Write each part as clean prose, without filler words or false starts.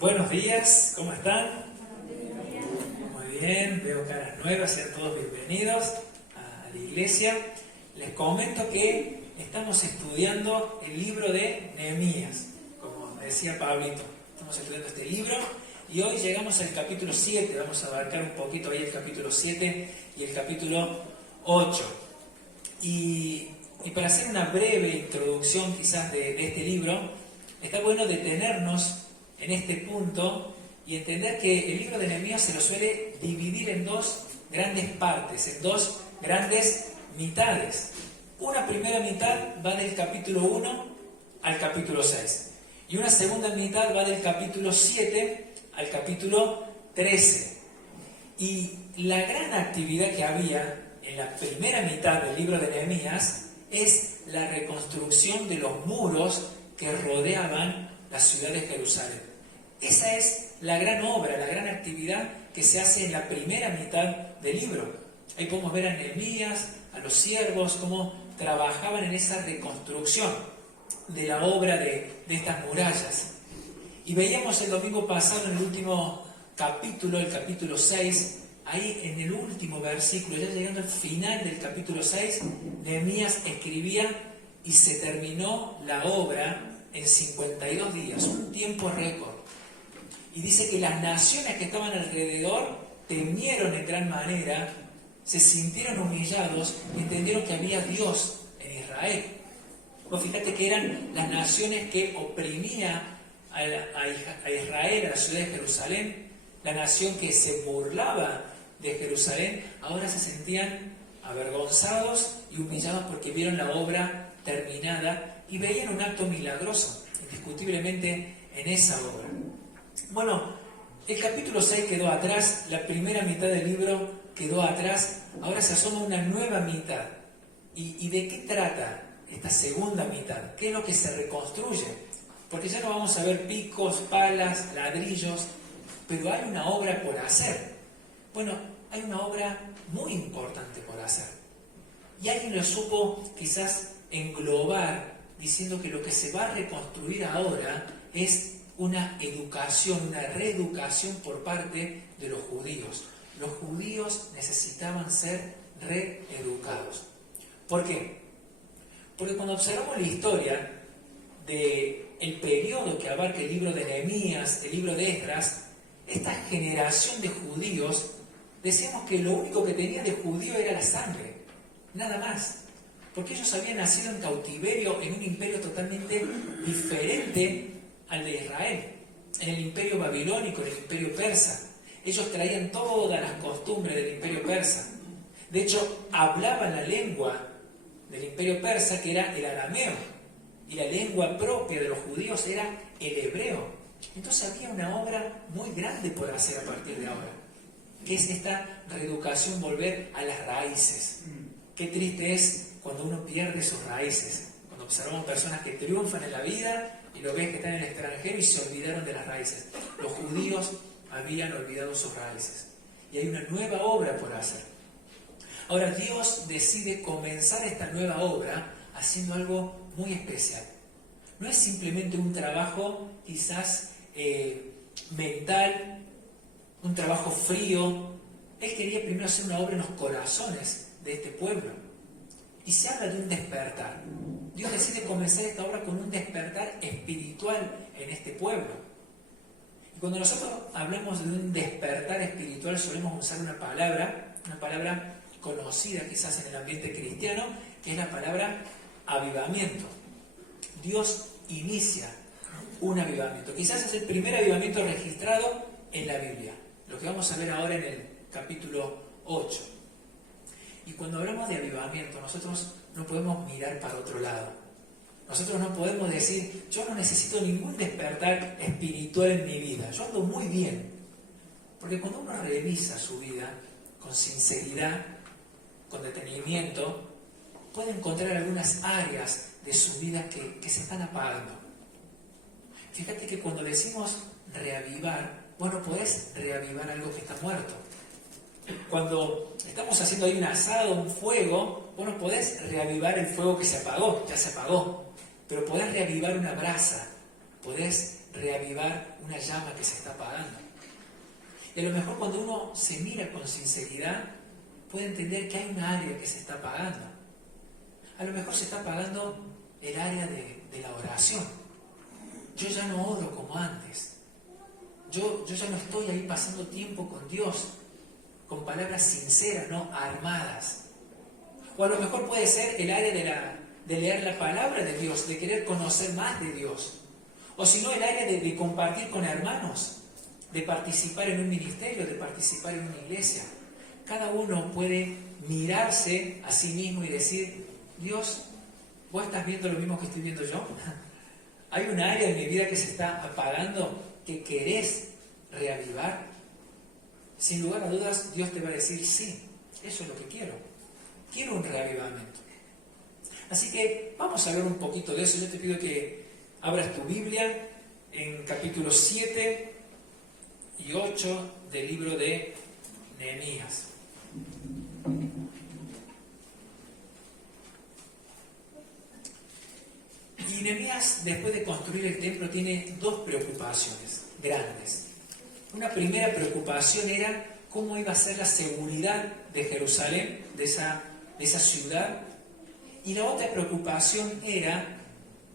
Buenos días, ¿cómo están? Muy bien, veo caras nuevas, sean todos bienvenidos a la iglesia. Les comento que estamos estudiando el libro de Nehemías, como decía Pablito. Estamos estudiando este libro y hoy llegamos al capítulo 7, vamos a abarcar un poquito ahí el capítulo 7 y el capítulo 8. Y para hacer una breve introducción quizás de este libro, está bueno detenernos en este punto y entender que el libro de Nehemías se lo suele dividir en dos grandes partes, en dos grandes mitades. Una primera mitad va del capítulo 1 al capítulo 6 y una segunda mitad va del capítulo 7 al capítulo 13. Y la gran actividad que había en la primera mitad del libro de Nehemías es la reconstrucción de los muros que rodeaban la ciudad de Jerusalén. Esa es la gran obra, la gran actividad que se hace en la primera mitad del libro. Ahí podemos ver a Nehemías, a los siervos, cómo trabajaban en esa reconstrucción de la obra de estas murallas. Y veíamos el domingo pasado en el último capítulo, el capítulo 6, ahí en el último versículo, ya llegando al final del capítulo 6, Nehemías escribía: y se terminó la obra en 52 días, un tiempo récord. Y dice que las naciones que estaban alrededor temieron en gran manera, se sintieron humillados y entendieron que había Dios en Israel. Vos fíjate que eran las naciones que oprimían a Israel, a la ciudad de Jerusalén, la nación que se burlaba de Jerusalén, ahora se sentían avergonzados y humillados porque vieron la obra terminada y veían un acto milagroso, indiscutiblemente, en esa obra. Bueno, el capítulo 6 quedó atrás, la primera mitad del libro quedó atrás, ahora se asoma una nueva mitad. ¿Y de qué trata esta segunda mitad? ¿Qué es lo que se reconstruye? Porque ya no vamos a ver picos, palas, ladrillos, pero hay una obra por hacer. Bueno, hay una obra muy importante por hacer. Y alguien lo supo quizás englobar diciendo que lo que se va a reconstruir ahora es una educación, una reeducación por parte de los judíos. Los judíos necesitaban ser reeducados. ¿Por qué? Porque cuando observamos la historia del periodo que abarca el libro de Nehemías, el libro de Esdras, esta generación de judíos, decíamos que lo único que tenía de judío era la sangre, nada más. Porque ellos habían nacido en cautiverio en un imperio totalmente diferente al de Israel, en el imperio babilónico, en el imperio persa. Ellos traían todas las costumbres del imperio persa. De hecho, hablaban la lengua del imperio persa, que era el arameo, y la lengua propia de los judíos era el hebreo. Entonces había una obra muy grande por hacer a partir de ahora, que es esta reeducación, volver a las raíces. Qué triste es cuando uno pierde sus raíces, cuando observamos personas que triunfan en la vida y lo ves que están en el extranjero y se olvidaron de las raíces. Los judíos habían olvidado sus raíces. Y hay una nueva obra por hacer. Ahora Dios decide comenzar esta nueva obra haciendo algo muy especial. No es simplemente un trabajo quizás mental, un trabajo frío. Él quería primero hacer una obra en los corazones de este pueblo. Y se habla de un despertar. Dios decide comenzar esta obra con un despertar espiritual en este pueblo. Y cuando nosotros hablamos de un despertar espiritual, solemos usar una palabra conocida quizás en el ambiente cristiano, que es la palabra avivamiento. Dios inicia un avivamiento. Quizás es el primer avivamiento registrado en la Biblia, lo que vamos a ver ahora en el capítulo 8. Y cuando hablamos de avivamiento, nosotros no podemos mirar para otro lado. Nosotros no podemos decir: yo no necesito ningún despertar espiritual en mi vida, yo ando muy bien. Porque cuando uno revisa su vida con sinceridad, con detenimiento, puede encontrar algunas áreas de su vida que se están apagando. Fíjate que cuando decimos reavivar, bueno, podés reavivar algo que está muerto. Cuando estamos haciendo ahí un asado, un fuego, vos no podés reavivar el fuego que se apagó, ya se apagó, pero podés reavivar una brasa, podés reavivar una llama que se está apagando. Y a lo mejor cuando uno se mira con sinceridad, puede entender que hay un área que se está apagando. A lo mejor se está apagando el área de la oración. Yo ya no oro como antes. Yo ya no estoy ahí pasando tiempo con Dios, con palabras sinceras, no armadas. O a lo mejor puede ser el área de leer la palabra de Dios, de querer conocer más de Dios. O si no, el área de compartir con hermanos, de participar en un ministerio, de participar en una iglesia. Cada uno puede mirarse a sí mismo y decir, Dios, ¿vos estás viendo lo mismo que estoy viendo yo? ¿Hay un área en mi vida que se está apagando que querés reavivar? Sin lugar a dudas, Dios te va a decir, sí, eso es lo que quiero. Quiero un reavivamiento. Así que vamos a ver un poquito de eso. Yo te pido que abras tu Biblia en capítulos 7 y 8 del libro de Nehemías. Y Nehemías, después de construir el templo, tiene dos preocupaciones grandes. Una primera preocupación era cómo iba a ser la seguridad de Jerusalén, de esa ciudad. Y la otra preocupación era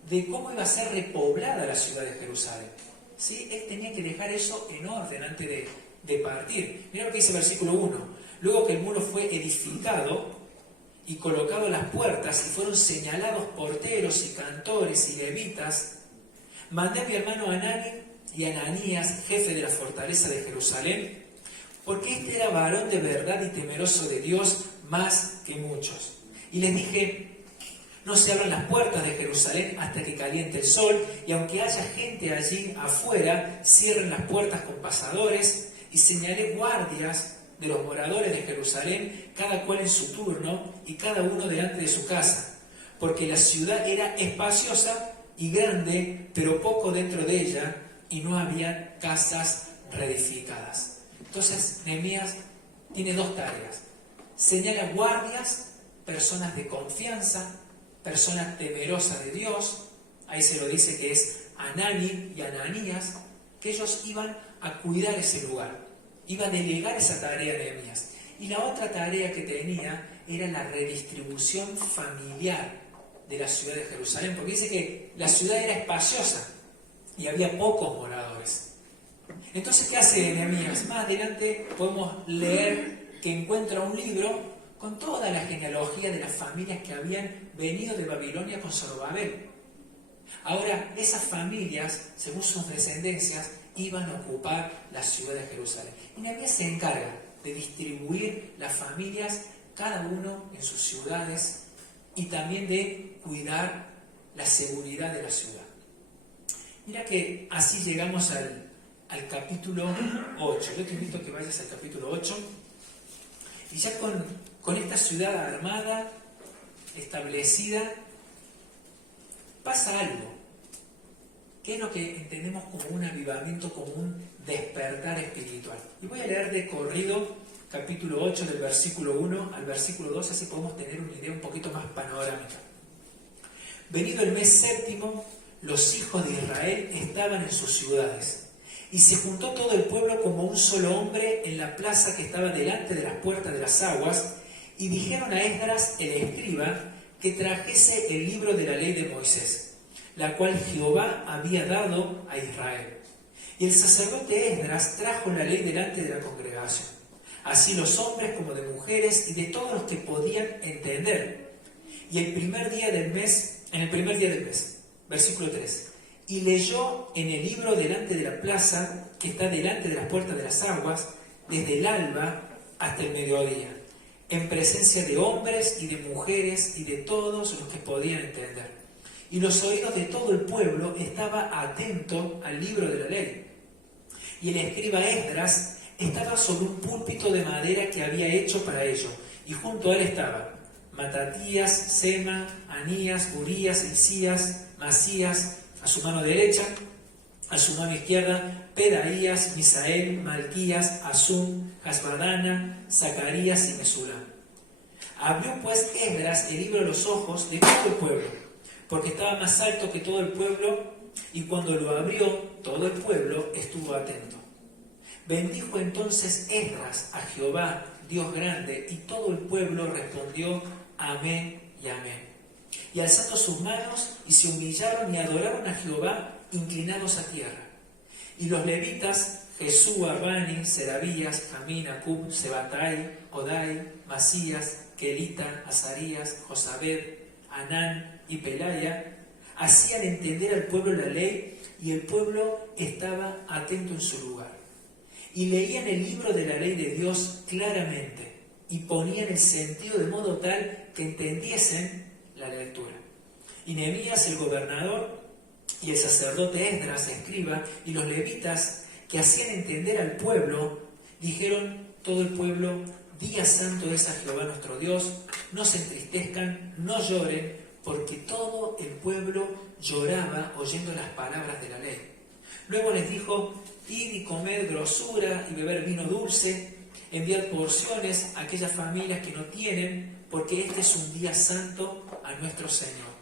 de cómo iba a ser repoblada la ciudad de Jerusalén. ¿Sí? Él tenía que dejar eso en orden antes de partir. Mira lo que dice el versículo 1. Luego que el muro fue edificado y colocado las puertas y fueron señalados porteros y cantores y levitas, mandé a mi hermano Hanani y a Ananías, jefe de la fortaleza de Jerusalén, porque este era varón de verdad y temeroso de Dios más que muchos. Y les dije, no se abran las puertas de Jerusalén hasta que caliente el sol, y aunque haya gente allí afuera, cierren las puertas con pasadores, y señalé guardias de los moradores de Jerusalén, cada cual en su turno, y cada uno delante de su casa, porque la ciudad era espaciosa y grande, pero poco dentro de ella, y no había casas reedificadas. Entonces, Nehemías tiene dos tareas. Señala guardias, personas de confianza, personas temerosas de Dios. Ahí se lo dice que es Hanani y Ananías, que ellos iban a cuidar ese lugar, iba a delegar esa tarea a Nehemías. Y la otra tarea que tenía era la redistribución familiar de la ciudad de Jerusalén, porque dice que la ciudad era espaciosa y había pocos moradores. Entonces, ¿qué hace Nehemías? Más adelante podemos leer que encuentra un libro con toda la genealogía de las familias que habían venido de Babilonia con Zorobabel. Ahora, esas familias, según sus descendencias, iban a ocupar la ciudad de Jerusalén. Y Nehemías se encarga de distribuir las familias, cada uno en sus ciudades, y también de cuidar la seguridad de la ciudad. Mira que así llegamos al capítulo 8. Yo te invito a que vayas al capítulo 8. Y ya con esta ciudad armada, establecida, pasa algo. ¿Qué es lo que entendemos como un avivamiento, como un despertar espiritual? Y voy a leer de corrido capítulo 8 del versículo 1 al versículo 2, así podemos tener una idea un poquito más panorámica. Venido el mes séptimo, los hijos de Israel estaban en sus ciudades, y se juntó todo el pueblo como un solo hombre en la plaza que estaba delante de las puertas de las aguas, y dijeron a Esdras el escriba que trajese el libro de la ley de Moisés, la cual Jehová había dado a Israel. Y el sacerdote Esdras trajo la ley delante de la congregación, así los hombres como de mujeres y de todos los que podían entender. Y en el primer día del mes, versículo 3, y leyó en el libro delante de la plaza que está delante de las puertas de las aguas, desde el alba hasta el mediodía, en presencia de hombres y de mujeres y de todos los que podían entender. Y los oídos de todo el pueblo estaban atentos al libro de la ley. Y el escriba Esdras estaba sobre un púlpito de madera que había hecho para ello, y junto a él estaban Matatías, Sema, Anías, Urías, Hilcías, Masías, a su mano derecha, a su mano izquierda, Pedaías, Misael, Malquías, Asum, Hasbadana, Zacarías y Mesulam. Abrió pues Esdras el libro a los ojos de todo el pueblo, porque estaba más alto que todo el pueblo, y cuando lo abrió, todo el pueblo estuvo atento. Bendijo entonces Esdras a Jehová, Dios grande, y todo el pueblo respondió amén y amén. Y alzando sus manos, y se humillaron y adoraron a Jehová, inclinados a tierra. Y los levitas, Jesúa, Bani, Serabías, Jamín, Acub, Sebatai, Odai, Masías, Kelita, Azarías, Josabed, Anán y Pelaya, hacían entender al pueblo la ley, y el pueblo estaba atento en su lugar. Y leían el libro de la ley de Dios claramente, y ponían el sentido de modo tal que entendiesen la lectura. Y Nehemías el gobernador, y el sacerdote Esdras escriba, y los levitas que hacían entender al pueblo, dijeron todo el pueblo: día santo es a Jehová nuestro Dios, no se entristezcan, no lloren, porque todo el pueblo lloraba oyendo las palabras de la ley. Luego les dijo: id y comed grosura y beber vino dulce, enviad porciones a aquellas familias que no tienen, porque este es un día santo a nuestro Señor.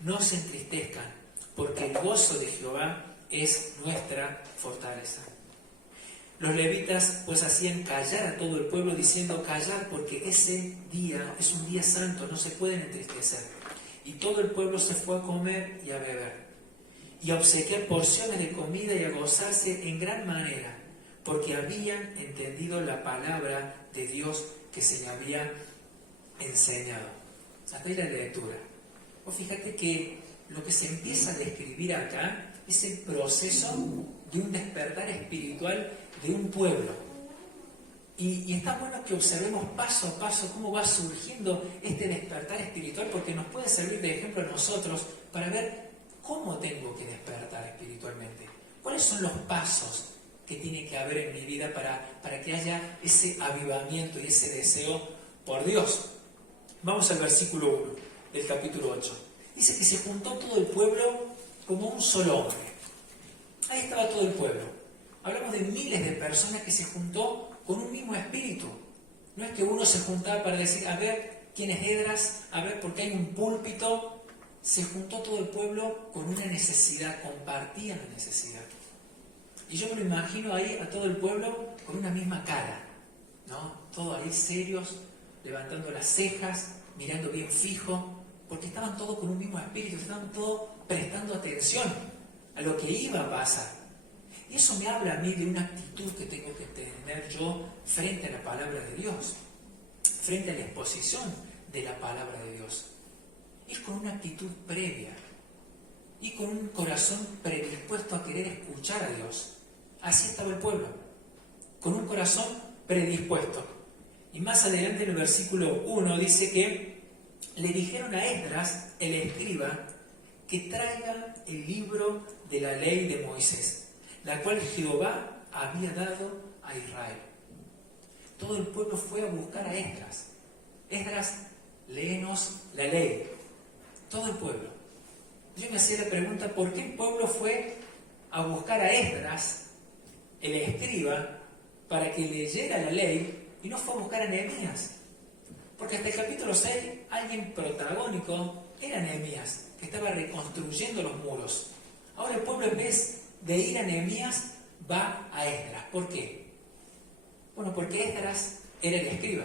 No se entristezcan, porque el gozo de Jehová es nuestra fortaleza. Los levitas pues hacían callar a todo el pueblo, diciendo: callad, porque ese día es un día santo, no se pueden entristecer. Y todo el pueblo se fue a comer y a beber, y a obsequiar porciones de comida y a gozarse en gran manera, porque habían entendido la palabra de Dios que se le había enseñado. Hasta ahí la lectura. Vos fíjate que lo que se empieza a describir acá es el proceso de un despertar espiritual de un pueblo. Y está bueno que observemos paso a paso cómo va surgiendo este despertar espiritual, porque nos puede servir de ejemplo a nosotros para ver cómo tengo que despertar espiritualmente. ¿Cuáles son los pasos que tiene que haber en mi vida para que haya ese avivamiento y ese deseo por Dios? Vamos al versículo 1 del capítulo 8. Dice que se juntó todo el pueblo como un solo hombre. Ahí estaba todo el pueblo. Hablamos de miles de personas que se juntó con un mismo espíritu. No es que uno se juntaba para decir: a ver quién es Esdras, a ver por qué hay un púlpito. Se juntó todo el pueblo con una necesidad, compartían la necesidad. Y yo me lo imagino ahí a todo el pueblo con una misma cara, ¿no? Todos ahí serios, levantando las cejas, mirando bien fijo, porque estaban todos con un mismo espíritu, estaban todos prestando atención a lo que iba a pasar. Y eso me habla a mí de una actitud que tengo que tener yo frente a la palabra de Dios, frente a la exposición de la palabra de Dios. Ir con una actitud previa y con un corazón predispuesto a querer escuchar a Dios. Así estaba el pueblo, con un corazón predispuesto. Y más adelante en el versículo 1 dice que le dijeron a Esdras, el escriba, que traiga el libro de la ley de Moisés, la cual Jehová había dado a Israel. Todo el pueblo fue a buscar a Esdras. Esdras, léenos la ley. Todo el pueblo. Yo me hacía la pregunta: ¿por qué el pueblo fue a buscar a Esdras, el escriba, para que leyera la ley, y no fue a buscar a Nehemías? Porque hasta el capítulo 6, alguien protagónico era Nehemías, que estaba reconstruyendo los muros. Ahora el pueblo, en vez de ir a Nehemías, va a Esdras. ¿Por qué? Bueno, porque Esdras era el escriba,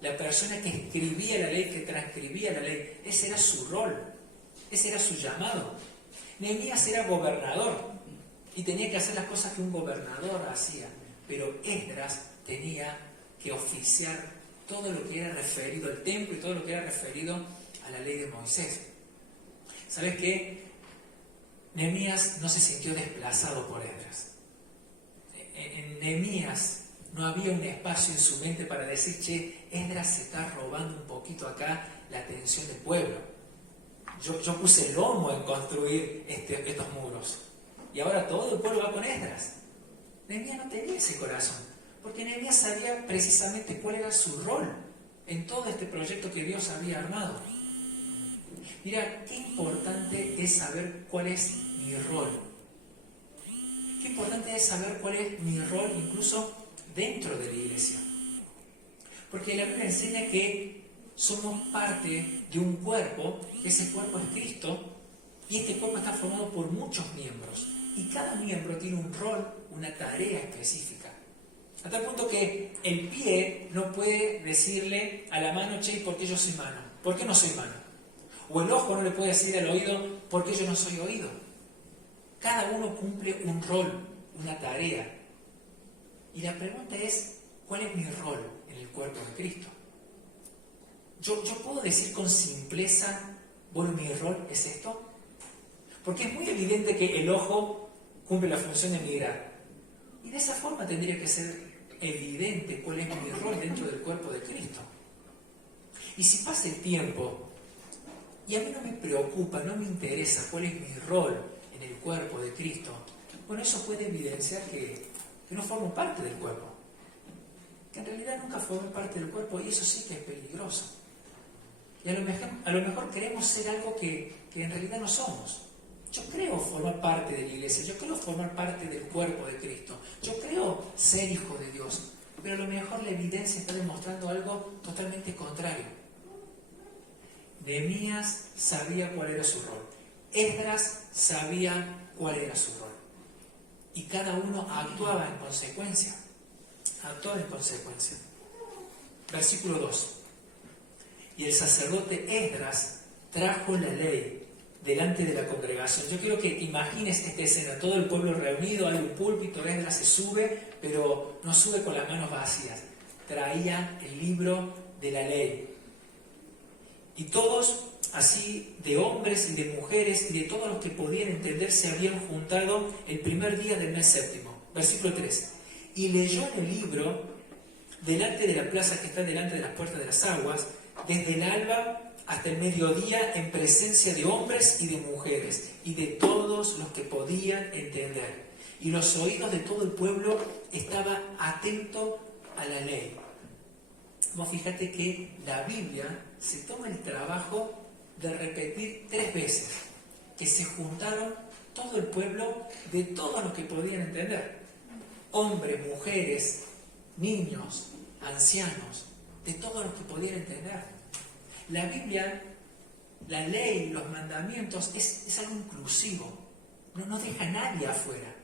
la persona que escribía la ley, que transcribía la ley. Ese era su rol, ese era su llamado. Nehemías era gobernador y tenía que hacer las cosas que un gobernador hacía, pero Esdras tenía que oficiar todo lo que era referido al templo y todo lo que era referido a la ley de Moisés. ¿Sabes qué? Nehemías no se sintió desplazado por Esdras. En Nehemías no había un espacio en su mente para decir: che, Esdras se está robando un poquito acá la atención del pueblo. Yo puse el lomo en construir estos muros. Y ahora todo el pueblo va con Esdras. Nehemías no tenía ese corazón, porque Nehemías sabía precisamente cuál era su rol en todo este proyecto que Dios había armado. Mira, qué importante es saber cuál es mi rol. Qué importante es saber cuál es mi rol incluso dentro de la iglesia. Porque la Biblia enseña que somos parte de un cuerpo, que ese cuerpo es Cristo, Y este cuerpo está formado por muchos miembros. Y cada miembro tiene un rol, una tarea específica. A tal punto que el pie no puede decirle a la mano, che, ¿por qué yo soy mano? ¿Por qué no soy mano? O el ojo no le puede decir al oído, ¿por qué yo no soy oído? Cada uno cumple un rol, una tarea. Y la pregunta es, ¿cuál es mi rol en el cuerpo de Cristo? Yo puedo decir con simpleza, bueno, mi rol es esto. Porque es muy evidente que el ojo cumple la función de mirar. Y de esa forma tendría que ser evidente cuál es mi rol dentro del cuerpo de Cristo. Y si pasa el tiempo y a mí no me preocupa, no me interesa cuál es mi rol en el cuerpo de Cristo, bueno, eso puede evidenciar que no formo parte del cuerpo. Que en realidad nunca formé parte del cuerpo, y eso sí que es peligroso. Y a lo mejor queremos ser algo que en realidad no somos. Yo creo formar parte de la iglesia, yo creo formar parte del cuerpo de Cristo, yo creo ser hijo de Dios, pero a lo mejor la evidencia está demostrando algo totalmente contrario. Nehemías sabía cuál era su rol, Esdras sabía cuál era su rol, y cada uno actuaba en consecuencia. Versículo 2. Y el sacerdote Esdras trajo la ley delante de la congregación. Yo quiero que imagines esta escena, todo el pueblo reunido, hay un púlpito, Esdras se sube, pero no sube con las manos vacías. Traía el libro de la ley. Y todos, así de hombres y de mujeres y de todos los que podían entender, se habían juntado el primer día del mes séptimo. Versículo 3. Y leyó en el libro, delante de la plaza que está delante de las puertas de las aguas, desde el alba hasta el mediodía, en presencia de hombres y de mujeres, y de todos los que podían entender. Y los oídos de todo el pueblo estaban atentos a la ley. Vos fíjate que la Biblia se toma el trabajo de repetir 3 veces que se juntaron todo el pueblo de todos los que podían entender. Hombres, mujeres, niños, ancianos, de todos los que podían entender. La Biblia, la ley, los mandamientos, es algo inclusivo. No deja a nadie afuera,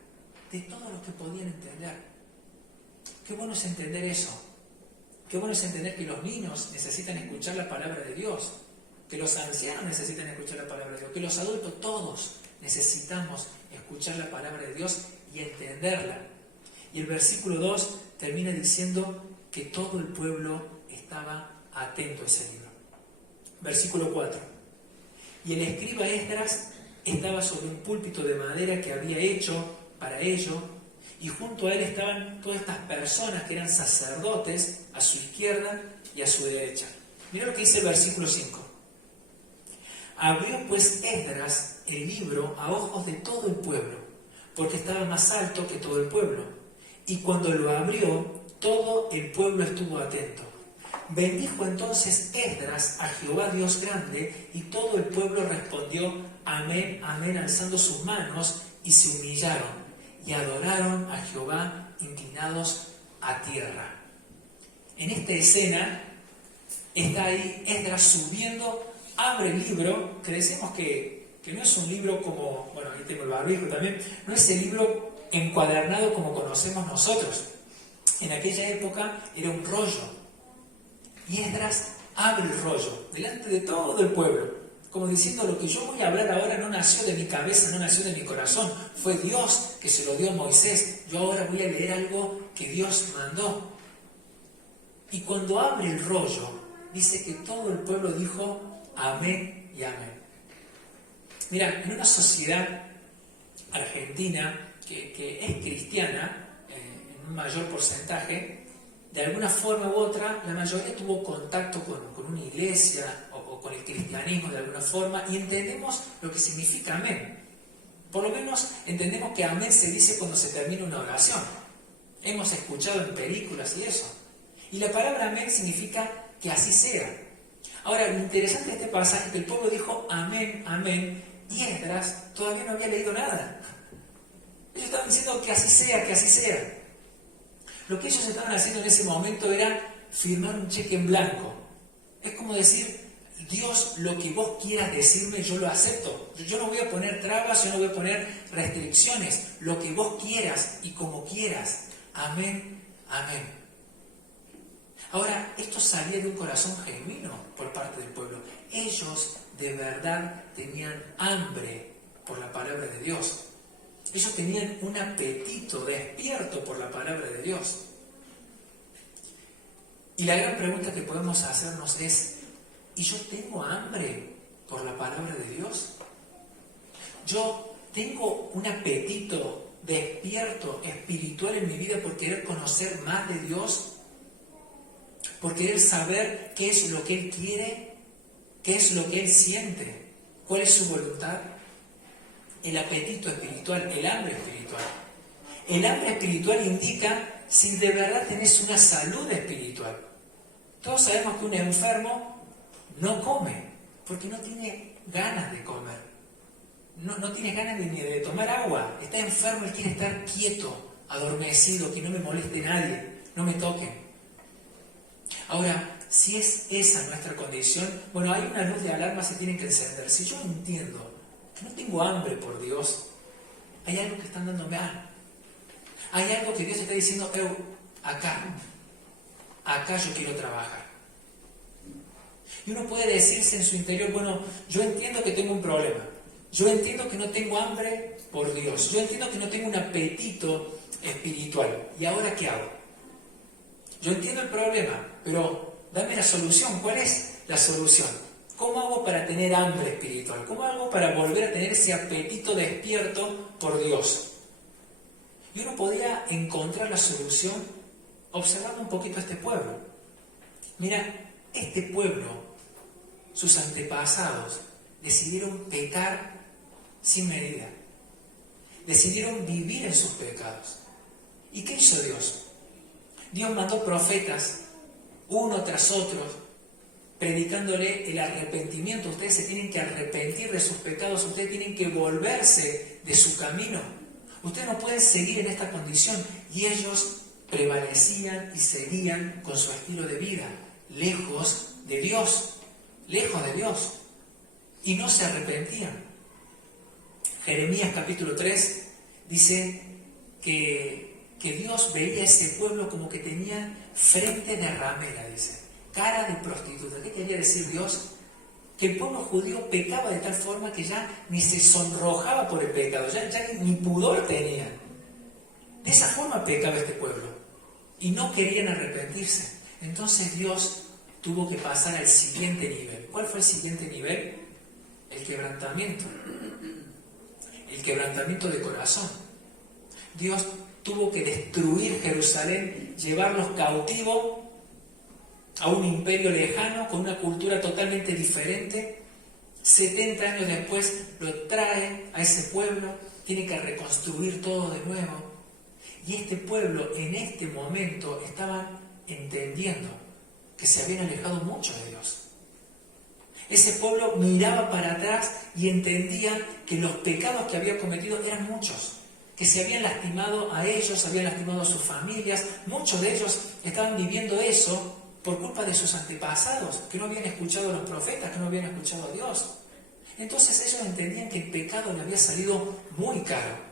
de todos los que podían entender. Qué bueno es entender eso. Qué bueno es entender que los niños necesitan escuchar la palabra de Dios, que los ancianos necesitan escuchar la palabra de Dios, que los adultos todos necesitamos escuchar la palabra de Dios y entenderla. Y el versículo 2 termina diciendo que todo el pueblo estaba atento a ese libro. Versículo 4. Y el escriba Esdras estaba sobre un púlpito de madera que había hecho para ello, y junto a él estaban todas estas personas que eran sacerdotes a su izquierda y a su derecha. Mira lo que dice el versículo 5. Abrió pues Esdras el libro a ojos de todo el pueblo, porque estaba más alto que todo el pueblo. Y cuando lo abrió, todo el pueblo estuvo atento. Bendijo entonces Esdras a Jehová Dios grande, y todo el pueblo respondió amén, amén, alzando sus manos, y se humillaron y adoraron a Jehová inclinados a tierra. En esta escena está ahí Esdras subiendo, abre el libro, que decimos que no es un libro como, bueno, aquí tengo el barbijo también, no es el libro encuadernado como conocemos nosotros. En aquella época era un rollo. Y Esdras abre el rollo delante de todo el pueblo, como diciendo: lo que yo voy a hablar ahora no nació de mi cabeza, no nació de mi corazón, fue Dios que se lo dio a Moisés. Yo ahora voy a leer algo que Dios mandó. Y cuando abre el rollo, dice que todo el pueblo dijo amén y amén. Mira, en una sociedad argentina que es cristiana, en un mayor porcentaje, de alguna forma u otra, la mayoría tuvo contacto con una iglesia o con el cristianismo de alguna forma, y entendemos lo que significa amén. Por lo menos entendemos que amén se dice cuando se termina una oración. Hemos escuchado en películas y eso. Y la palabra amén significa que así sea. Ahora, lo interesante de este pasaje es que el pueblo dijo amén, amén, y Esdras todavía no había leído nada. Ellos estaban diciendo que así sea, que así sea. Lo que ellos estaban haciendo en ese momento era firmar un cheque en blanco. Es como decir, Dios, lo que vos quieras decirme, yo lo acepto. Yo no voy a poner trabas, yo no voy a poner restricciones. Lo que vos quieras y como quieras. Amén, amén. Ahora, esto salía de un corazón genuino por parte del pueblo. Ellos de verdad tenían hambre por la palabra de Dios. Ellos tenían un apetito despierto por la palabra de Dios. Y la gran pregunta que podemos hacernos es, ¿y yo tengo hambre por la palabra de Dios? ¿Yo tengo un apetito despierto, espiritual en mi vida por querer conocer más de Dios? ¿Por querer saber qué es lo que Él quiere? ¿Qué es lo que Él siente? ¿Cuál es su voluntad? El apetito espiritual, el hambre espiritual. El hambre espiritual indica si de verdad tenés una salud espiritual. Todos sabemos que un enfermo no come, porque no tiene ganas de comer. No tiene ganas ni de tomar agua. Está enfermo, él quiere estar quieto, adormecido, que no me moleste nadie, no me toquen. Ahora, si es esa nuestra condición, bueno, hay una luz de alarma que se tiene que encender. Si yo entiendo que no tengo hambre por Dios, hay algo que están dándome mal. Hay algo que Dios está diciendo, acá yo quiero trabajar. Y uno puede decirse en su interior, bueno, yo entiendo que tengo un problema. Yo entiendo que no tengo hambre por Dios. Yo entiendo que no tengo un apetito espiritual. ¿Y ahora qué hago? Yo entiendo el problema, pero dame la solución. ¿Cuál es la solución? ¿Cómo hago para tener hambre espiritual? ¿Cómo hago para volver a tener ese apetito despierto por Dios? Y uno podría encontrar la solución observando un poquito a este pueblo. Mira, este pueblo, sus antepasados, decidieron pecar sin medida. Decidieron vivir en sus pecados. ¿Y qué hizo Dios? Dios mandó profetas, uno tras otro, predicándole el arrepentimiento. Ustedes se tienen que arrepentir de sus pecados, ustedes tienen que volverse de su camino. Ustedes no pueden seguir en esta condición. Y ellos prevalecían y seguían con su estilo de vida, lejos de Dios, y no se arrepentían. Jeremías capítulo 3 dice que Dios veía a ese pueblo como que tenía frente de ramera, dice, cara de prostituta. ¿Qué quería decir Dios? Que el pueblo judío pecaba de tal forma que ya ni se sonrojaba por el pecado, ya ni pudor tenía. De esa forma pecaba este pueblo y no querían arrepentirse. Entonces Dios tuvo que pasar al siguiente nivel. ¿Cuál fue el siguiente nivel? El quebrantamiento. El quebrantamiento de corazón. Dios tuvo que destruir Jerusalén, llevarlos cautivos a un imperio lejano, con una cultura totalmente diferente. 70 años después lo trae a ese pueblo, tiene que reconstruir todo de nuevo. Y este pueblo en este momento estaba entendiendo que se habían alejado mucho de Dios. Ese pueblo miraba para atrás y entendía que los pecados que había cometido eran muchos, que se habían lastimado a ellos, habían lastimado a sus familias. Muchos de ellos estaban viviendo eso por culpa de sus antepasados, que no habían escuchado a los profetas, que no habían escuchado a Dios. Entonces ellos entendían que el pecado le había salido muy caro.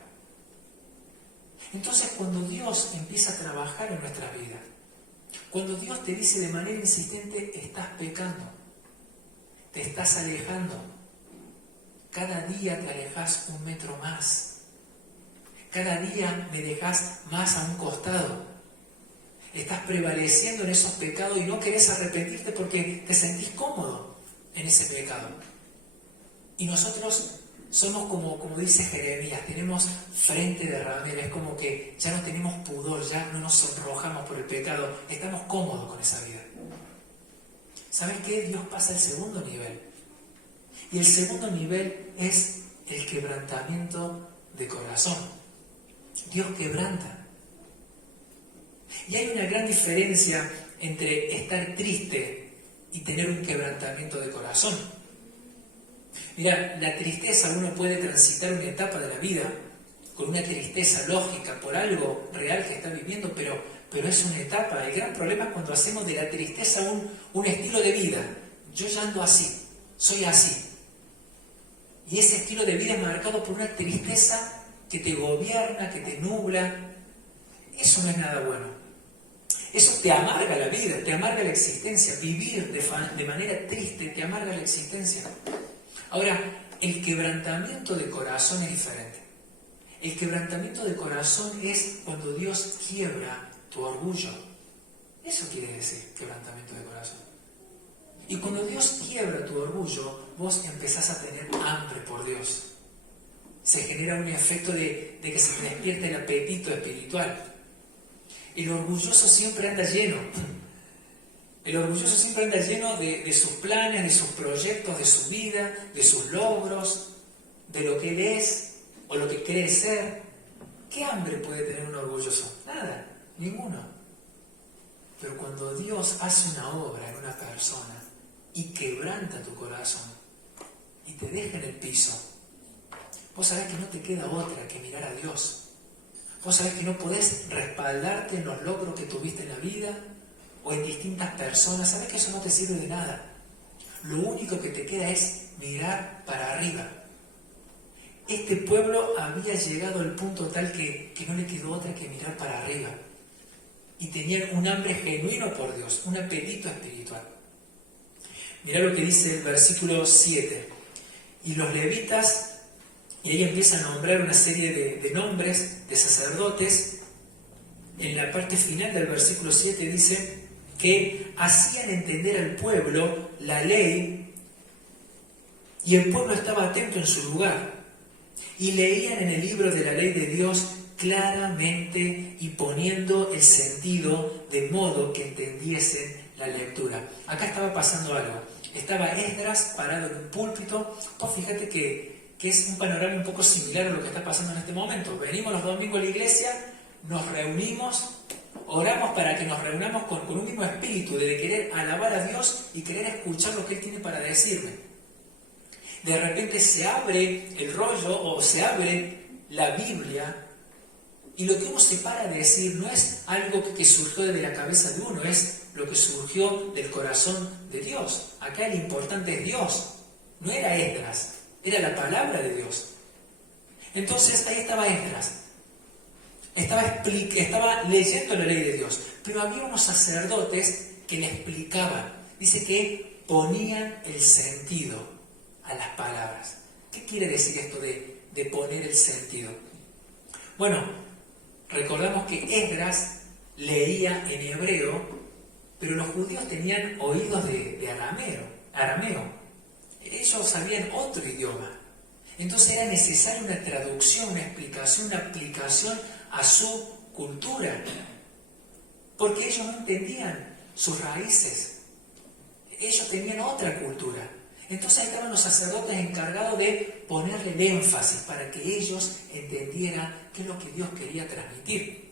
Entonces cuando Dios empieza a trabajar en nuestra vida, cuando Dios te dice de manera insistente, estás pecando, te estás alejando, cada día te alejas 1 metro más, cada día me dejas más a un costado, estás prevaleciendo en esos pecados y no querés arrepentirte porque te sentís cómodo en ese pecado. Y nosotros somos como dice Jeremías, tenemos frente de ramera, es como que ya no tenemos pudor, ya no nos sonrojamos por el pecado, estamos cómodos con esa vida. ¿Sabes qué? Dios pasa al segundo nivel. Y el segundo nivel es el quebrantamiento de corazón. Dios quebranta. Y hay una gran diferencia entre estar triste y tener un quebrantamiento de corazón. Mira, la tristeza, uno puede transitar una etapa de la vida con una tristeza lógica por algo real que está viviendo, pero es una etapa. El gran problema es cuando hacemos de la tristeza un estilo de vida. yo ya ando así, soy así. Y ese estilo de vida es marcado por una tristeza que te gobierna, que te nubla. Eso no es nada bueno. Eso te amarga la vida, te amarga la existencia. Vivir de manera triste te amarga la existencia. Ahora, el quebrantamiento de corazón es diferente. El quebrantamiento de corazón es cuando Dios quiebra tu orgullo. Eso quiere decir quebrantamiento de corazón. Y cuando Dios quiebra tu orgullo, vos empezás a tener hambre por Dios. Se genera un efecto de que se despierta el apetito espiritual. El orgulloso siempre anda lleno. El orgulloso siempre anda lleno de sus planes, de sus proyectos, de su vida, de sus logros, de lo que él es o lo que cree ser. ¿Qué hambre puede tener un orgulloso? Nada, ninguno. Pero cuando Dios hace una obra en una persona y quebranta tu corazón y te deja en el piso, vos sabés que no te queda otra que mirar a Dios. Vos sabés que no podés respaldarte en los logros que tuviste en la vida o en distintas personas. Sabés que eso no te sirve de nada. Lo único que te queda es mirar para arriba. Este pueblo había llegado al punto tal que no le quedó otra que mirar para arriba. Y tenían un hambre genuino por Dios, un apetito espiritual. Mirá lo que dice el versículo 7. Y los levitas, y ahí empieza a nombrar una serie de nombres de sacerdotes. En la parte final del versículo 7 dice que hacían entender al pueblo la ley y el pueblo estaba atento en su lugar y leían en el libro de la ley de Dios claramente y poniendo el sentido de modo que entendiesen la lectura. Acá estaba pasando algo. Estaba Esdras parado en un púlpito. Vos fíjate que es un panorama un poco similar a lo que está pasando en este momento. Venimos los domingos a la iglesia, nos reunimos, oramos para que nos reunamos con un mismo espíritu de querer alabar a Dios y querer escuchar lo que Él tiene para decirme. De repente se abre el rollo o se abre la Biblia y lo que uno se para a decir no es algo que surgió de la cabeza de uno, es lo que surgió del corazón de Dios. Acá el importante es Dios, no era Esdras. Era la palabra de Dios. Entonces ahí estaba Esdras. Estaba leyendo la ley de Dios. Pero había unos sacerdotes que le explicaban. Dice que ponían el sentido a las palabras. ¿Qué quiere decir esto de poner el sentido? Bueno, recordamos que Esdras leía en hebreo, pero los judíos tenían oídos de arameo. Ellos sabían otro idioma. Entonces era necesaria una traducción, una explicación, una aplicación a su cultura. Porque ellos no entendían sus raíces. Ellos tenían otra cultura. Entonces ahí estaban los sacerdotes encargados de ponerle el énfasis para que ellos entendieran qué es lo que Dios quería transmitir.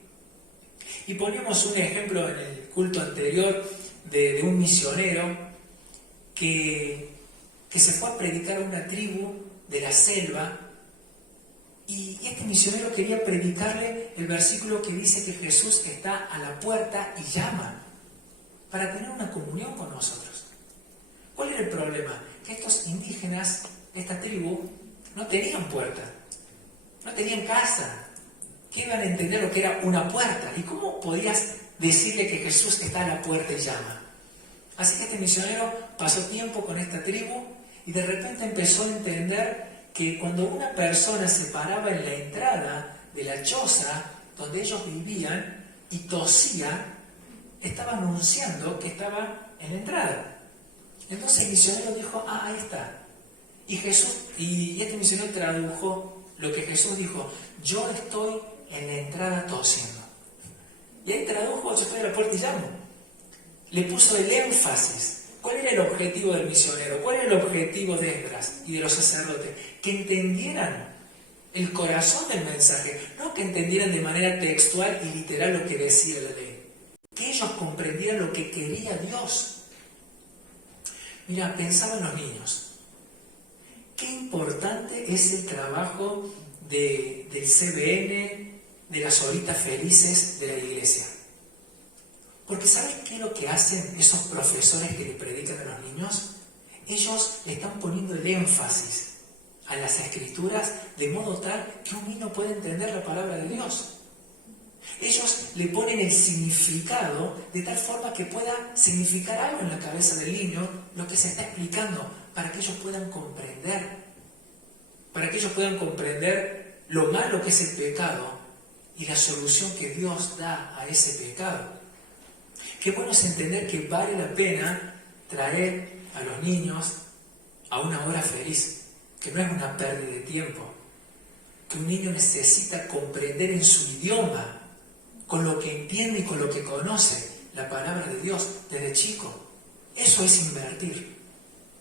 Y poníamos un ejemplo en el culto anterior de un misionero que se fue a predicar a una tribu de la selva y este misionero quería predicarle el versículo que dice que Jesús está a la puerta y llama para tener una comunión con nosotros. ¿Cuál era el problema? Que estos indígenas de esta tribu no tenían puerta, no tenían casa. ¿Qué iban a entender lo que era una puerta? ¿Y cómo podías decirle que Jesús está a la puerta y llama? Así que este misionero pasó tiempo con esta tribu y de repente empezó a entender que cuando una persona se paraba en la entrada de la choza donde ellos vivían y tosía, estaba anunciando que estaba en la entrada. Entonces el misionero dijo, ahí está. Y este misionero tradujo lo que Jesús dijo, yo estoy en la entrada tosiendo. Y ahí tradujo, yo estoy a la puerta y llamo. Le puso el énfasis. ¿Cuál era el objetivo del misionero? ¿Cuál era el objetivo de Esdras y de los sacerdotes? Que entendieran el corazón del mensaje, no que entendieran de manera textual y literal lo que decía la ley. Que ellos comprendieran lo que quería Dios. Mira, pensaba en los niños. Qué importante es el trabajo del CBN, de las horitas felices de la iglesia. Porque ¿sabes qué es lo que hacen esos profesores que le predican a los niños? Ellos le están poniendo el énfasis a las Escrituras de modo tal que un niño puede entender la palabra de Dios. Ellos le ponen el significado de tal forma que pueda significar algo en la cabeza del niño lo que se está explicando, para que ellos puedan comprender lo malo que es el pecado y la solución que Dios da a ese pecado. Qué bueno es entender que vale la pena traer a los niños a una hora feliz, que no es una pérdida de tiempo, que un niño necesita comprender en su idioma, con lo que entiende y con lo que conoce, la palabra de Dios desde chico. Eso es invertir.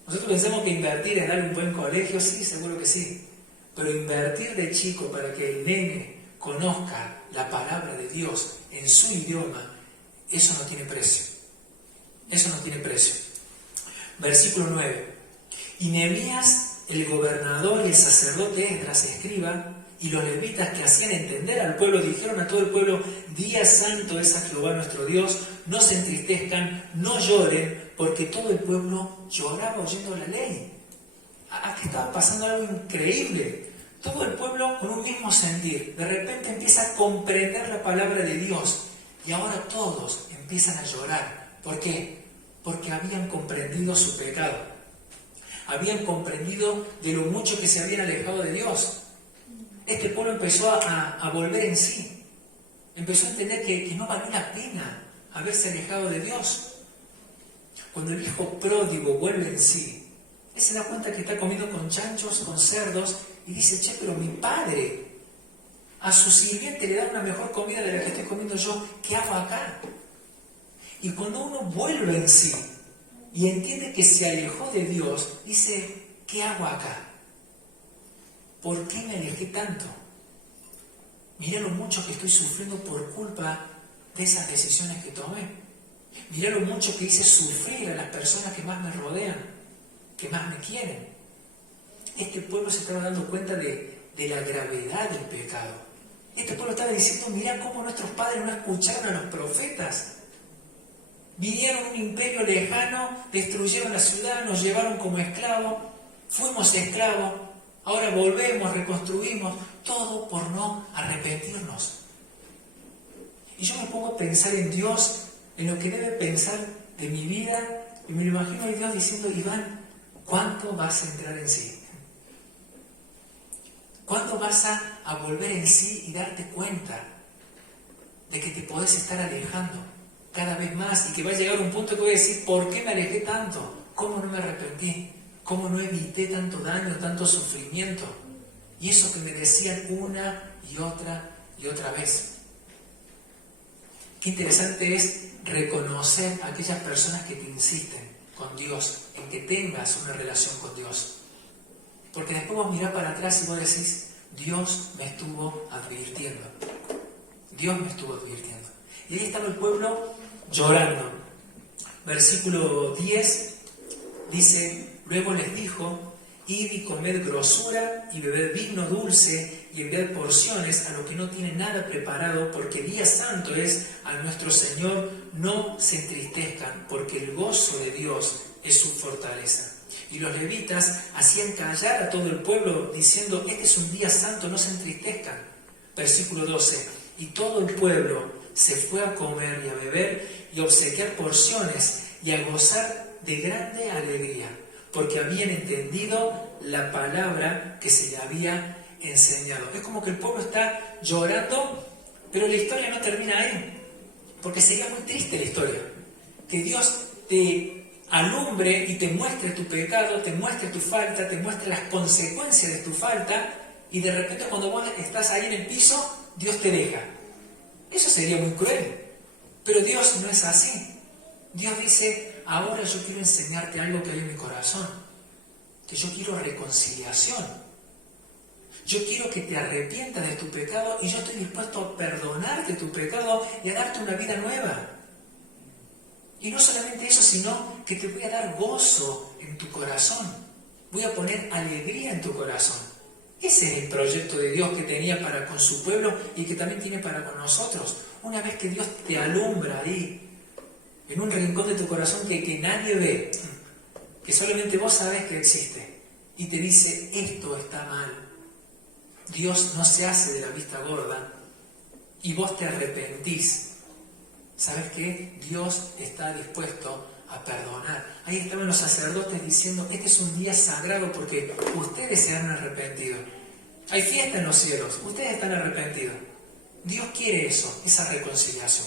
Nosotros pensamos que invertir es darle un buen colegio, sí, seguro que sí, pero invertir de chico para que el nene conozca la palabra de Dios en su idioma, eso no tiene precio. Eso no tiene precio. Versículo 9. Y Nehemías, el gobernador y el sacerdote Esdras, escriba, y los levitas que hacían entender al pueblo, dijeron a todo el pueblo: día santo es a Jehová nuestro Dios, no se entristezcan, no lloren, porque todo el pueblo lloraba oyendo la ley. Aquí estaba pasando algo increíble. Todo el pueblo con un mismo sentir, de repente empieza a comprender la palabra de Dios, y ahora todos empiezan a llorar. ¿Por qué? Porque habían comprendido su pecado. Habían comprendido de lo mucho que se habían alejado de Dios. Este pueblo empezó a volver en sí. Empezó a entender que no valió la pena haberse alejado de Dios. Cuando el hijo pródigo vuelve en sí, él se da cuenta que está comiendo con chanchos, con cerdos, y dice: che, pero mi padre a su sirviente le da una mejor comida de la que estoy comiendo yo. ¿Qué hago acá? Y cuando uno vuelve en sí y entiende que se alejó de Dios, dice: ¿qué hago acá? ¿Por qué me alejé tanto? Mirá lo mucho que estoy sufriendo por culpa de esas decisiones que tomé. Mirá lo mucho que hice sufrir a las personas que más me rodean, que más me quieren. Este pueblo se estaba dando cuenta de la gravedad del pecado. Este pueblo estaba diciendo: mirá cómo nuestros padres no escucharon a los profetas. Vinieron un imperio lejano, destruyeron la ciudad, nos llevaron como esclavos, fuimos esclavos, ahora volvemos, reconstruimos, todo por no arrepentirnos. Y yo me pongo a pensar en Dios, en lo que debe pensar de mi vida, y me lo imagino a Dios diciendo: Iván, ¿cuánto vas a entrar en sí? ¿Cuándo vas a volver en sí y darte cuenta de que te podés estar alejando cada vez más, y que va a llegar un punto que voy a decir: ¿por qué me alejé tanto? ¿Cómo no me arrepentí? ¿Cómo no evité tanto daño, tanto sufrimiento? Y eso que me decían una y otra vez. Qué interesante es reconocer a aquellas personas que te insisten con Dios, en que tengas una relación con Dios. Porque después vos mirás para atrás y vos decís: Dios me estuvo advirtiendo. Dios me estuvo advirtiendo. Y ahí estaba el pueblo llorando. Versículo 10 dice: luego les dijo: id y comed grosura y bebed vino dulce y enviad porciones a los que no tienen nada preparado, porque día santo es a nuestro Señor. No se entristezcan, porque el gozo de Dios es su fortaleza. Y los levitas hacían callar a todo el pueblo, diciendo: este es un día santo, no se entristezcan. Versículo 12: y todo el pueblo se fue a comer y a beber y a obsequiar porciones y a gozar de grande alegría, porque habían entendido la palabra que se le había enseñado. Es como que el pueblo está llorando, pero la historia no termina ahí, porque sería muy triste la historia. Que Dios te alumbre y te muestre tu pecado, te muestre tu falta, te muestre las consecuencias de tu falta, y de repente cuando vos estás ahí en el piso, Dios te deja. Eso sería muy cruel. Pero Dios no es así. Dios dice: ahora yo quiero enseñarte algo que hay en mi corazón, que yo quiero reconciliación. Yo quiero que te arrepientas de tu pecado, y yo estoy dispuesto a perdonarte tu pecado y a darte una vida nueva. Y no solamente eso, sino que te voy a dar gozo en tu corazón. Voy a poner alegría en tu corazón. Ese es el proyecto de Dios que tenía para con su pueblo y que también tiene para con nosotros. Una vez que Dios te alumbra ahí, en un rincón de tu corazón que nadie ve, que solamente vos sabés que existe, y te dice, esto está mal. Dios no se hace de la vista gorda, y vos te arrepentís. ¿Sabes qué? Dios está dispuesto a perdonar. Ahí estaban los sacerdotes diciendo, este es un día sagrado porque ustedes se han arrepentido. Hay fiesta en los cielos, ustedes están arrepentidos. Dios quiere eso, esa reconciliación.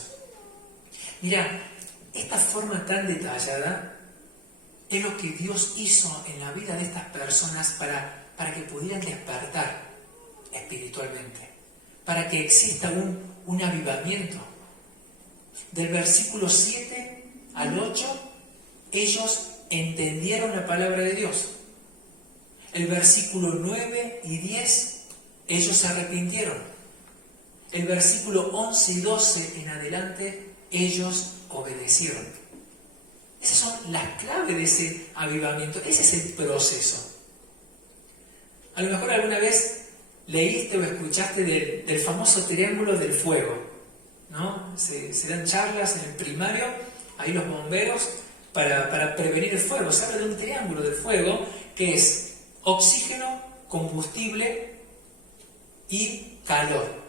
Mira, esta forma tan detallada es lo que Dios hizo en la vida de estas personas para que pudieran despertar espiritualmente, para que exista un avivamiento. Del versículo 7 al 8, ellos entendieron la palabra de Dios. El versículo 9 y 10, ellos se arrepintieron. El versículo 11 y 12 en adelante, ellos obedecieron. Esas son las claves de ese avivamiento. Ese es el proceso. A lo mejor alguna vez leíste o escuchaste del famoso triángulo del fuego, ¿no? Se dan charlas en el primario, ahí los bomberos, para prevenir el fuego. Se habla de un triángulo del fuego que es oxígeno, combustible y calor.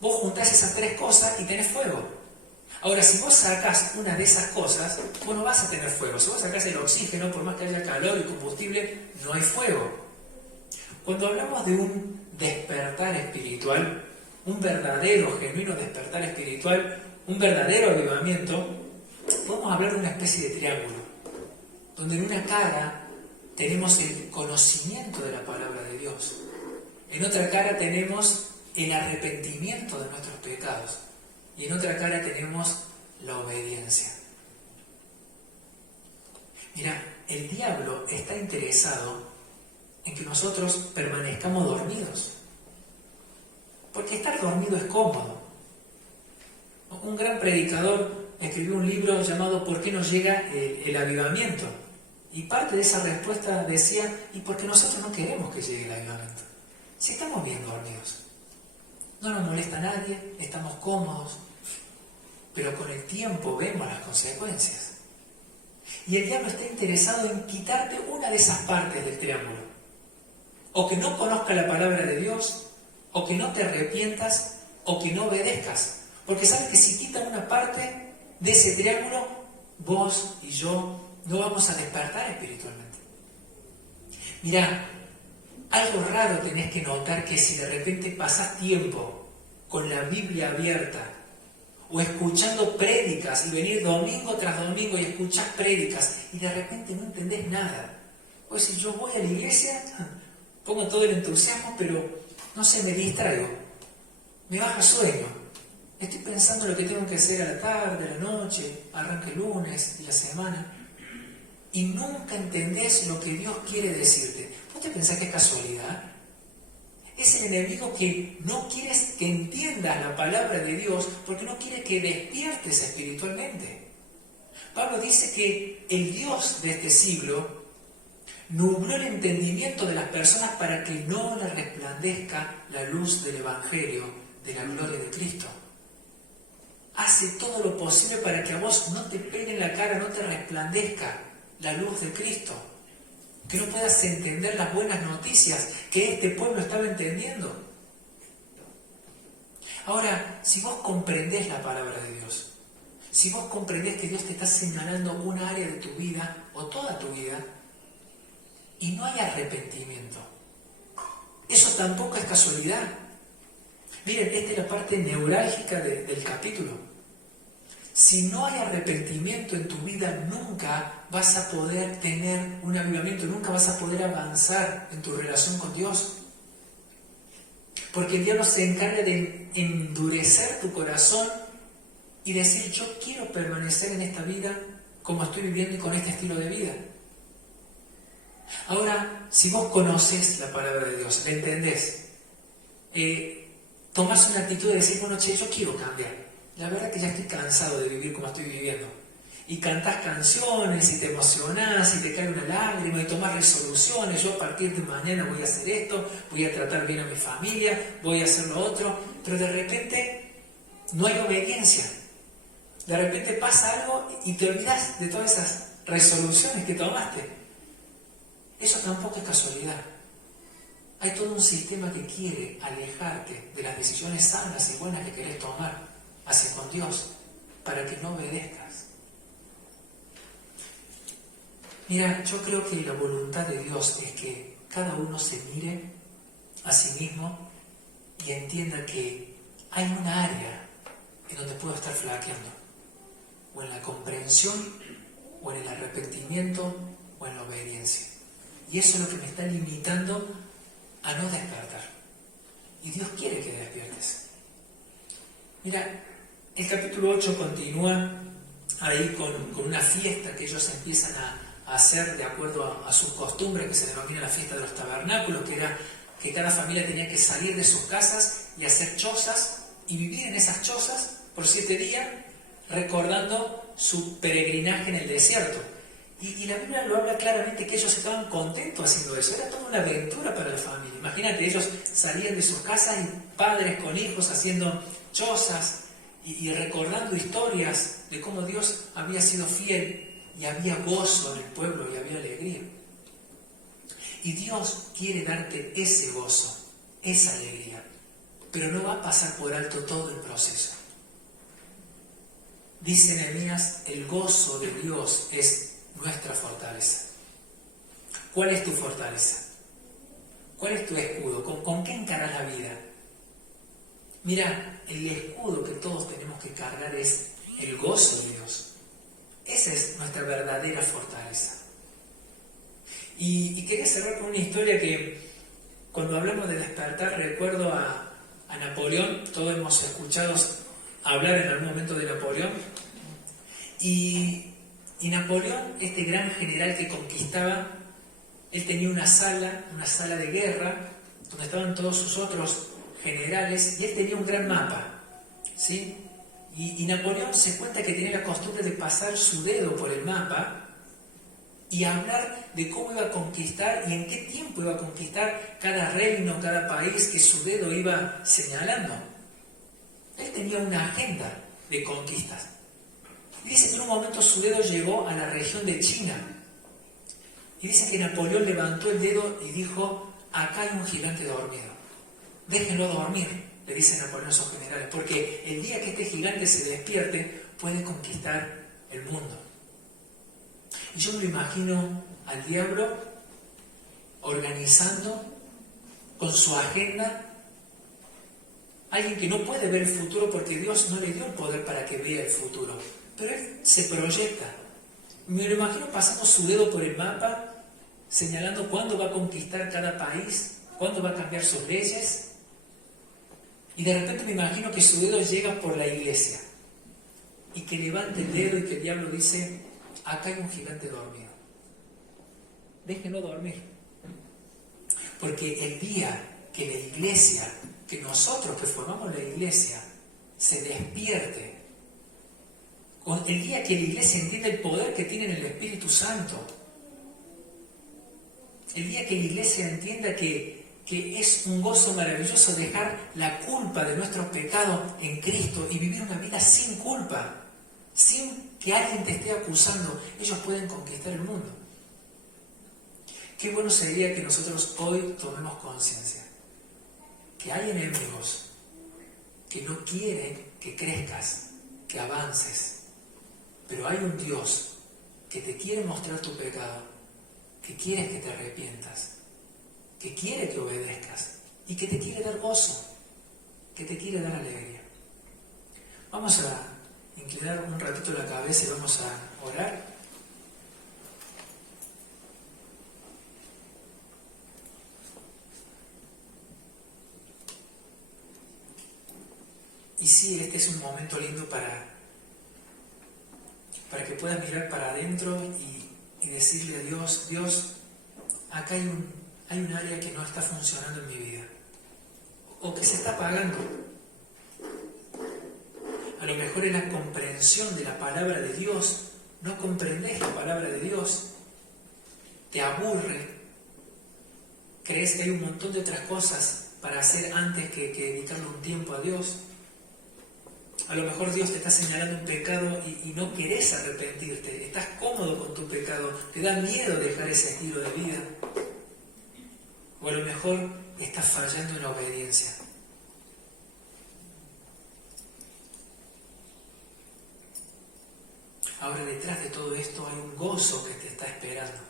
Vos juntás esas tres cosas y tenés fuego. Ahora, si vos sacás una de esas cosas, vos no vas a tener fuego. Si vos sacás el oxígeno, por más que haya calor y combustible, no hay fuego. Cuando hablamos de un despertar espiritual, un verdadero, genuino despertar espiritual, un verdadero avivamiento, podemos hablar de una especie de triángulo, donde en una cara tenemos el conocimiento de la palabra de Dios, en otra cara tenemos el arrepentimiento de nuestros pecados, y en otra cara tenemos la obediencia. Mira, el diablo está interesado en que nosotros permanezcamos dormidos, porque estar dormido es cómodo. Un gran predicador escribió un libro llamado ¿Por qué no llega el avivamiento? Y parte de esa respuesta decía, ¿y por qué nosotros no queremos que llegue el avivamiento? Si estamos bien dormidos, no nos molesta a nadie, estamos cómodos, pero con el tiempo vemos las consecuencias. Y el diablo está interesado en quitarte una de esas partes del triángulo. O que no conozca la palabra de Dios, o que no te arrepientas, o que no obedezcas. Porque sabes que si quitan una parte de ese triángulo, vos y yo no vamos a despertar espiritualmente. Mirá, algo raro tenés que notar, que si de repente pasás tiempo con la Biblia abierta, o escuchando prédicas, y venir domingo tras domingo y escuchás prédicas, y de repente no entendés nada. Pues si yo voy a la iglesia, pongo todo el entusiasmo, pero no sé, me distraigo, me baja sueño, estoy pensando en lo que tengo que hacer a la tarde, a la noche, arranque el lunes y la semana, y nunca entendés lo que Dios quiere decirte. ¿Vos te pensás que es casualidad? Es el enemigo que no quiere que entiendas la palabra de Dios, porque no quiere que despiertes espiritualmente. Pablo dice que el Dios de este siglo nubló el entendimiento de las personas para que no les resplandezca la luz del Evangelio, de la gloria de Cristo. Hace todo lo posible para que a vos no te pegue en la cara, no te resplandezca la luz de Cristo. Que no puedas entender las buenas noticias que este pueblo estaba entendiendo. Ahora, si vos comprendés la palabra de Dios, si vos comprendés que Dios te está señalando un área de tu vida, o toda tu vida, y no hay arrepentimiento, eso tampoco es casualidad. Miren, esta es la parte neurálgica del capítulo. Si no hay arrepentimiento en tu vida, nunca vas a poder tener un avivamiento, nunca vas a poder avanzar en tu relación con Dios. Porque el diablo se encarga de endurecer tu corazón y decir, yo quiero permanecer en esta vida como estoy viviendo y con este estilo de vida. Ahora, si vos conoces la palabra de Dios, la entendés, tomás una actitud de decir, bueno, che, yo quiero cambiar. La verdad que ya estoy cansado de vivir como estoy viviendo. Y cantás canciones, y te emocionás, y te cae una lágrima, y tomás resoluciones. Yo a partir de mañana voy a hacer esto, voy a tratar bien a mi familia, voy a hacer lo otro. Pero de repente no hay obediencia. De repente pasa algo y te olvidas de todas esas resoluciones que tomaste. Eso tampoco es casualidad. Hay todo un sistema que quiere alejarte de las decisiones sanas y buenas que querés tomar hacia con Dios para que no obedezcas. Mira, yo creo que la voluntad de Dios es que cada uno se mire a sí mismo y entienda que hay una área en donde puedo estar flaqueando, o en la comprensión, o en el arrepentimiento, o en la obediencia. Y eso es lo que me está limitando a no despertar. Y Dios quiere que despiertes. Mira, el capítulo 8 continúa ahí con una fiesta que ellos empiezan a hacer de acuerdo a sus costumbres, que se denomina la fiesta de los tabernáculos, que era que cada familia tenía que salir de sus casas y hacer chozas y vivir en esas chozas por 7 días, recordando su peregrinaje en el desierto. Y la Biblia lo habla claramente que ellos estaban contentos haciendo eso. Era toda una aventura para la familia. Imagínate, ellos salían de sus casas y padres con hijos haciendo chozas y recordando historias de cómo Dios había sido fiel y había gozo en el pueblo y había alegría. Y Dios quiere darte ese gozo, esa alegría, pero no va a pasar por alto todo el proceso. Dice Nehemías, el gozo de Dios es nuestra fortaleza. ¿Cuál es tu fortaleza? ¿Cuál es tu escudo? ¿Con qué encaras la vida? Mira, el escudo que todos tenemos que cargar es el gozo de Dios. Esa es nuestra verdadera fortaleza. Y quería cerrar con una historia que cuando hablamos de despertar recuerdo a Napoleón. Todos hemos escuchado hablar en algún momento de Napoleón. Y Napoleón, este gran general que conquistaba, él tenía una sala de guerra, donde estaban todos sus otros generales, y él tenía un gran mapa, ¿sí? Y Napoleón se cuenta que tenía la costumbre de pasar su dedo por el mapa y hablar de cómo iba a conquistar y en qué tiempo iba a conquistar cada reino, cada país que su dedo iba señalando. Él tenía una agenda de conquistas. Y dice que en un momento su dedo llegó a la región de China. Y dice que Napoleón levantó el dedo y dijo, acá hay un gigante dormido. Déjenlo dormir, le dice Napoleón a esos generales, porque el día que este gigante se despierte, puede conquistar el mundo. Y yo me lo imagino al diablo organizando con su agenda, alguien que no puede ver el futuro porque Dios no le dio el poder para que vea el futuro. Pero él se proyecta. Me lo imagino pasando su dedo por el mapa, señalando cuándo va a conquistar cada país, cuándo va a cambiar sus leyes. Y de repente me imagino que su dedo llega por la iglesia y que levanta el dedo y que el diablo dice, acá hay un gigante dormido. Déjenlo dormir. Porque el día que la iglesia, que nosotros que formamos la iglesia, se despierte, el día que la iglesia entienda el poder que tiene en el Espíritu Santo, el día que la iglesia entienda que es un gozo maravilloso dejar la culpa de nuestros pecados en Cristo y vivir una vida sin culpa, sin que alguien te esté acusando, ellos pueden conquistar el mundo. Qué bueno sería que nosotros hoy tomemos conciencia que hay enemigos que no quieren que crezcas, que avances, pero hay un Dios que te quiere mostrar tu pecado, que quiere que te arrepientas, que quiere que obedezcas y que te quiere dar gozo, que te quiere dar alegría. Vamos a inclinar un ratito la cabeza y vamos a orar. Y sí, este es un momento lindo para que puedas mirar para adentro y decirle a Dios, Dios, acá hay un área que no está funcionando en mi vida, o que se está apagando. A lo mejor es la comprensión de la palabra de Dios, no comprendes la palabra de Dios, te aburre, crees que hay un montón de otras cosas para hacer antes que dedicarle un tiempo a Dios. A lo mejor Dios te está señalando un pecado y no querés arrepentirte. Estás cómodo con tu pecado. Te da miedo dejar ese estilo de vida. O a lo mejor estás fallando en la obediencia. Ahora, detrás de todo esto hay un gozo que te está esperando.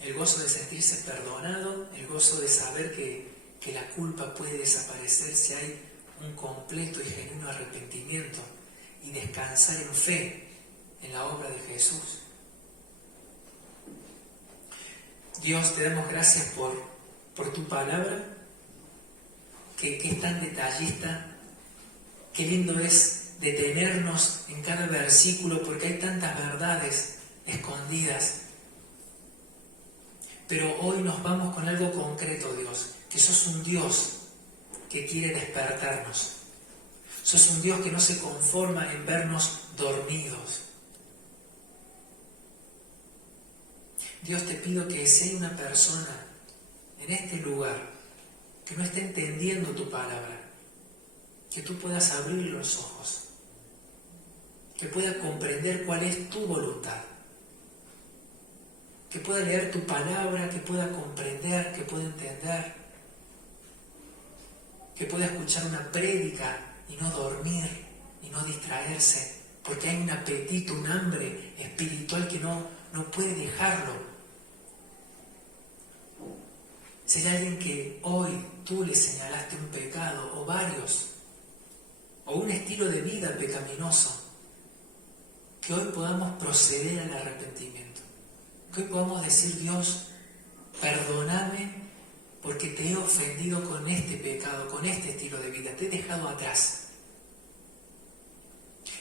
El gozo de sentirse perdonado, el gozo de saber que la culpa puede desaparecer si hay un completo y genuino arrepentimiento y descansar en fe en la obra de Jesús. Dios, te damos gracias por tu palabra, que es tan detallista. Qué lindo es detenernos en cada versículo porque hay tantas verdades escondidas. Pero hoy nos vamos con algo concreto, Dios, que sos un Dios que quiere despertarnos. Sos un Dios que no se conforma en vernos dormidos. Dios, te pido que si hay una persona en este lugar que no esté entendiendo tu palabra, que tú puedas abrir los ojos, que pueda comprender cuál es tu voluntad, que pueda leer tu palabra, que pueda comprender, que pueda entender, que pueda escuchar una prédica y no dormir y no distraerse, porque hay un apetito, un hambre espiritual que no puede dejarlo. Si hay alguien que hoy tú le señalaste un pecado o varios, o un estilo de vida pecaminoso, que hoy podamos proceder al arrepentimiento, que hoy podamos decir: Dios, perdóname porque te he ofendido con este pecado, con este estilo de vida, te he dejado atrás.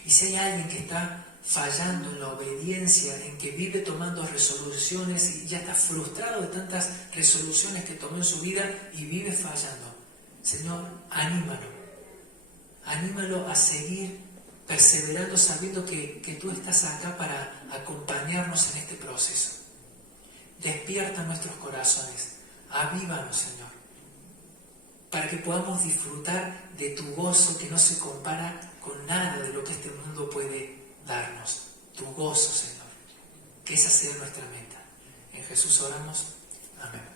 Y si hay alguien que está fallando en la obediencia, en que vive tomando resoluciones y ya está frustrado de tantas resoluciones que tomó en su vida y vive fallando, Señor, anímalo a seguir perseverando, sabiendo que tú estás acá para acompañarnos en este proceso. Despierta nuestros corazones, avívanos, Señor, para que podamos disfrutar de tu gozo que no se compara con nada de lo que este mundo puede darnos. Tu gozo, Señor, que esa sea nuestra meta. En Jesús oramos. Amén.